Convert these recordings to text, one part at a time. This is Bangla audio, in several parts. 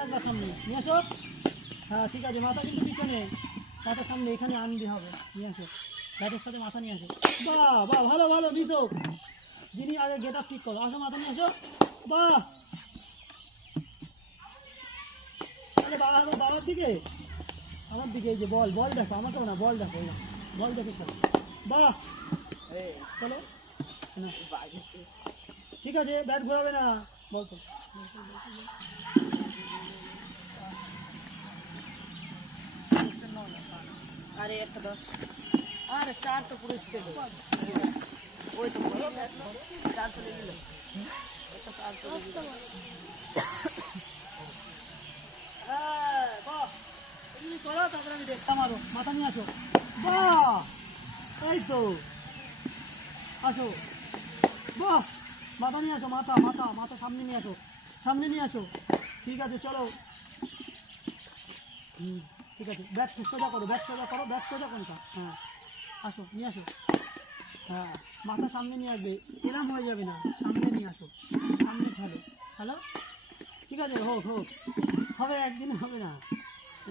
আসবা সামনে নিয়ে আসো। হ্যাঁ ঠিক আছে, মাথা কিন্তু পিছনে, মাথা সামনে, এখানে আনতে হবে। নিয়ে আসো, ব্যাটের সাথে মাথা নিয়ে আসো। বাহ বাহ, ভালো ভালো মিশো। যিনি আগে গেট আপ ঠিক করো, আসো মাথা নিয়ে আসো। বাহ, তাহলে বাবা বাবার দিকে, আমার দিকে। এই যে বল, বল দেখো, আমাকেও না, বল দেখো, বল দেখে খেলো। বাহ, চলো না, ঠিক আছে, ব্যাট ঘোরাবে না, বল তো। আরে একটা 10 আরে 4 তো পুরো স্টেট ওই তো 4 চলে গেল একটা 4 চলে গেল। হ্যাঁ বাহ, তুমি করো, তারপরে আমি দেখতে মারো। মাথা নিয়ে আসো। বাহ, এই তো, আসো। বাহ, মাথা নিয়ে আসো, মাথা মাথা মাথা সামনে নিয়ে আসো, সামনে নিয়ে আসো। ঠিক আছে চলো। ঠিক আছে, ব্যাট সোজা করো, ব্যাট সোজা করো, ব্যাট সোজা কোনটা? হ্যাঁ, আসো নিয়ে আসো। হ্যাঁ, মাথা সামনে নিয়ে আসবে, এরম হয়ে যাবে না, সামনে নিয়ে আসো, সামনে ঠেলো, ঠেলো। ঠিক আছে, হোক হোক, হবে, একদিন হবে না।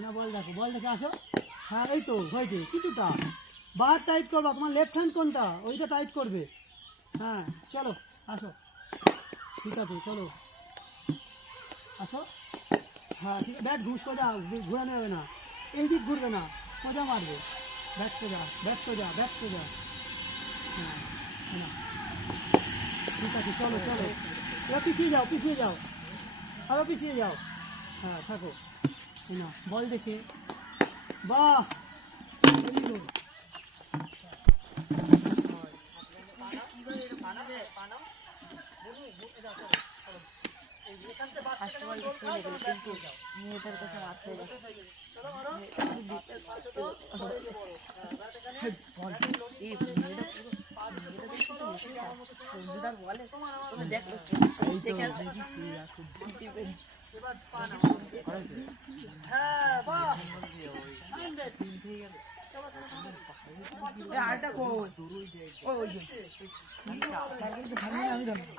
না, বল দেখো, বল দেখে আসো। হ্যাঁ এই তো হয়েছে কিছুটা। বার টাইট করবা, তোমার লেফট হ্যান্ড কোনটা ওইটা টাইট করবে। হ্যাঁ চলো, আসো। ঠিক আছে চলো, আসো। হ্যাঁ ঠিক আছে, ব্যাট সোজা, ঘোরানো হবে না, এই দিক ঘুরবে না, সোজা মারবে। ব্যাট সোজা, ব্যাট সোজা, ব্যাট সোজা। হ্যাঁ হ্যাঁ, ঠিক আছে চলো চলো, এবার পিছিয়ে যাও, পিছিয়ে যাও, আরও পিছিয়ে যাও। হ্যাঁ থাকো না, বল দেখে। বাহ, very good. ফার্স্ট বল তো শুনে গেল কিন্তু মেয়েটার কাছে মারতে যাচ্ছে। এই মেয়েটা পুরো সবজিদার বলে তুমি দেখো দেখে হ্যাঁ বাহ, আরেকটা কোচ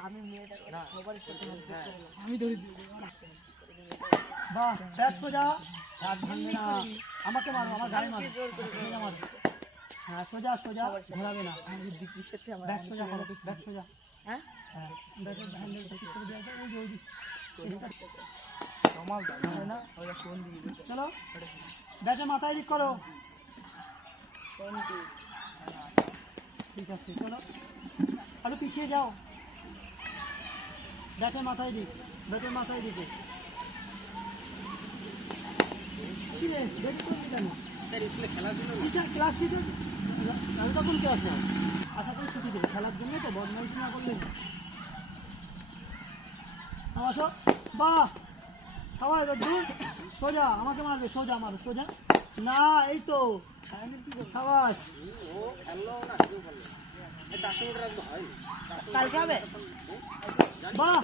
আমি মেয়েটার সবারই সাথে আমি ধরেছি। বাহ, ব্যাট সোজা, হাত ভাঙবে না, আমাকে মারো, আমার গায়ে মারো, সোজা মারো। হ্যাঁ সোজা সোজা, ঘোরাবে না। ব্যাট সোজা করো, ব্যাট সোজা। হ্যাঁ হ্যাঁ, ব্যাটের হ্যান্ডেল ঠিক করে দেওয়া যায়, ওই যে ওই দিক। চলো, ব্যাটের মাথায় দিক করো। ঠিক আছে চলো, আরো পিছিয়ে যাও, ব্যাটের মাথায় দিক, ব্যাটের মাথায় দিকে। কি রে, দেরি করলি কেন? ক্লাস টিচার, আমি তখন ক্লাস না, আশা করি ছুটি দেবে খেলার জন্য, তো বদমাইশ না করলে না। আসো, বাহ, সবাই দূর, সোজা, আমাকে মারবে, সোজা মারো, সোজা। না এই তো, সাবাস। কালকে হবে বাহ,